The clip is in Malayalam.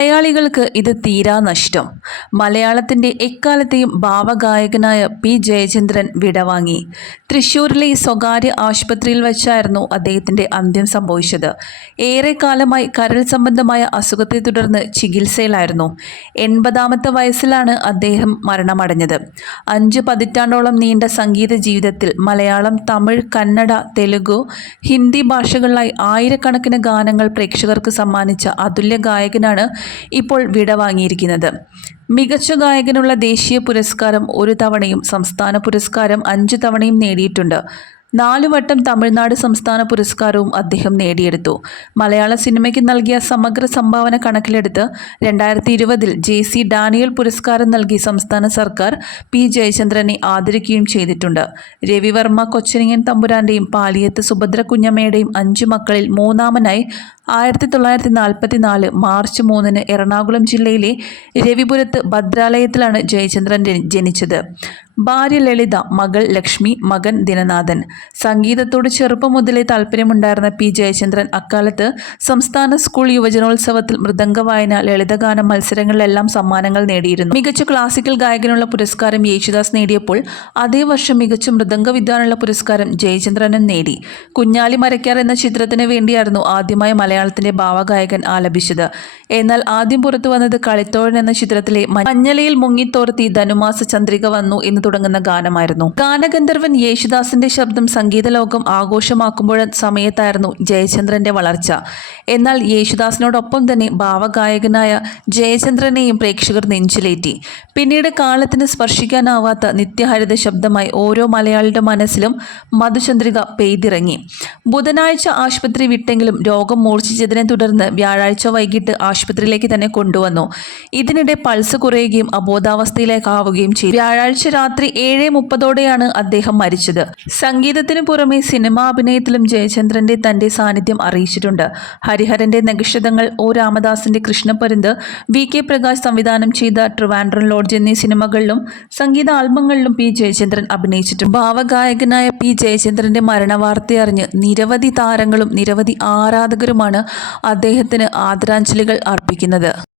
മലയാളികൾക്ക് ഇത് തീരാ നഷ്ടം. മലയാളത്തിന്റെ എക്കാലത്തെയും ഭാവഗായകനായ പി. ജയചന്ദ്രൻ വിടവാങ്ങി. തൃശ്ശൂരിലെ സ്വകാര്യ ആശുപത്രിയിൽ വെച്ചായിരുന്നു അദ്ദേഹത്തിന്റെ അന്ത്യം സംഭവിച്ചത്. ഏറെക്കാലമായി കരൾ സംബന്ധമായ അസുഖത്തെ തുടർന്ന് ചികിത്സയിലായിരുന്നു. എൺപതാമത്തെ വയസ്സിലാണ് അദ്ദേഹം മരണമടഞ്ഞത്. അഞ്ച് പതിറ്റാണ്ടോളം നീണ്ട സംഗീത ജീവിതത്തിൽ മലയാളം തമിഴ് കന്നഡ തെലുഗു ഹിന്ദി ഭാഷകളിലായി ആയിരക്കണക്കിന് ഗാനങ്ങൾ പ്രേക്ഷകർക്ക് സമ്മാനിച്ച അതുല്യ ഗായകനാണ് ഇപ്പോൾ വിടവാങ്ങിയിരിക്കുന്നത് മികച്ച ഗായകനുള്ള ദേശീയ പുരസ്കാരം ഒരു തവണയും സംസ്ഥാന പുരസ്കാരം അഞ്ച് തവണയും നേടിയിട്ടുണ്ട്. നാലു വട്ടം തമിഴ്നാട് സംസ്ഥാന പുരസ്കാരവും അദ്ദേഹം നേടിയെടുത്തു. മലയാള സിനിമയ്ക്ക് നൽകിയ സമഗ്ര സംഭാവന കണക്കിലെടുത്ത് രണ്ടായിരത്തി ഇരുപതിൽ ജെ സി ഡാനിയൽ പുരസ്കാരം നൽകി സംസ്ഥാന സർക്കാർ പി ജയചന്ദ്രനെ ആദരിക്കുകയും ചെയ്തിട്ടുണ്ട്. രവിവർമ്മ കൊച്ചനിയൻ തമ്പുരാന്റെയും പാലിയത്ത് സുഭദ്ര കുഞ്ഞമ്മയുടെയും അഞ്ചു മക്കളിൽ മൂന്നാമനായി ആയിരത്തി തൊള്ളായിരത്തി നാൽപ്പത്തി നാല് മാർച്ച് മൂന്നിന് എറണാകുളം ജില്ലയിലെ രവിപുരത്ത് ഭദ്രാലയത്തിലാണ് ജയചന്ദ്രൻ ജനിച്ചത്. ഭാര്യ ലളിത മകൾ ലക്ഷ്മി മകൻ ദിനനാഥൻ. സംഗീതത്തോട് ചെറുപ്പം മുതലേ താല്പര്യമുണ്ടായിരുന്ന പി. ജയചന്ദ്രൻ അക്കാലത്ത് സംസ്ഥാന സ്കൂൾ യുവജനോത്സവത്തിൽ മൃദംഗ വായന ലളിതഗാന മത്സരങ്ങളിലെല്ലാം സമ്മാനങ്ങൾ നേടിയിരുന്നു. മികച്ച ക്ലാസിക്കൽ ഗായകനുള്ള പുരസ്കാരം യേശുദാസ് നേടിയപ്പോൾ അതേ വർഷം മികച്ച മൃദംഗ വിദ്വാനുള്ള പുരസ്കാരം ജയചന്ദ്രനും നേടി. കുഞ്ഞാലി മരക്കാർ എന്ന ചിത്രത്തിന് വേണ്ടിയായിരുന്നു ആദ്യമായി മലയാളത്തിന്റെ ഭാവഗായകൻ ആലപിച്ചത്. എന്നാൽ ആദ്യം പുറത്തു വന്നത് കളിത്തോഴൻ എന്ന ചിത്രത്തിലെ മഞ്ഞലയിൽ മുങ്ങിത്തോർത്തി ധനുമാസ ചന്ദ്രിക വന്നു എന്ന് തുടങ്ങുന്ന ഗാനമായിരുന്നു. ഗാനഗന്ധർവൻ യേശുദാസിന്റെ ശബ്ദം സംഗീത ലോകം ആഘോഷമാക്കുമ്പോൾ സമയത്തായിരുന്നു ജയചന്ദ്രന്റെ വളർച്ച. എന്നാൽ യേശുദാസിനോടൊപ്പം തന്നെ ഭാവഗായകനായ ജയചന്ദ്രനെയും പ്രേക്ഷകർ നെഞ്ചിലേറ്റി. പിന്നീട് കാലത്തിന് സ്പർശിക്കാനാവാത്ത നിത്യഹരിത ശബ്ദമായി ഓരോ മലയാളിയുടെ മനസ്സിലും മധുചന്ദ്രിക പെയ്തിറങ്ങി. ബുധനാഴ്ച ആശുപത്രി വിട്ടെങ്കിലും രോഗം മൂർച്ഛിച്ചതിനെ തുടർന്ന് വ്യാഴാഴ്ച വൈകിട്ട് ആശുപത്രിയിലേക്ക് തന്നെ കൊണ്ടുവന്നു. ഇതിനിടെ പൾസ് കുറയുകയും അബോധാവസ്ഥയിലേക്കാവുകയും ചെയ്തു. വ്യാഴാഴ്ച രാത്രി ഏഴ് മുപ്പതോടെയാണ് അദ്ദേഹം മരിച്ചത്. സംഗീതത്തിനു പുറമെ സിനിമാ അഭിനയത്തിലും ജയചന്ദ്രന്റെ തന്റെ സാന്നിധ്യം അറിയിച്ചിട്ടുണ്ട്. ഹരിഹരന്റെ നഗിഷതങ്ങൾ ഒ. രാമദാസിന്റെ കൃഷ്ണപരുന്ത് വി. കെ. പ്രകാശ് സംവിധാനം ചെയ്ത ട്രിവാൻഡ്രൻ ലോഡ്ജ് എന്നീ സിനിമകളിലും സംഗീത ആൽബങ്ങളിലും പി. ജയചന്ദ്രൻ അഭിനയിച്ചിട്ടുണ്ട്. ഭാവഗായകനായ പി. ജയചന്ദ്രന്റെ മരണവാർത്തയറിഞ്ഞ് നിരവധി താരങ്ങളും നിരവധി ആരാധകരുമാണ് അദ്ദേഹത്തിന് ആദരാഞ്ജലികൾ അർപ്പിക്കുന്നത്.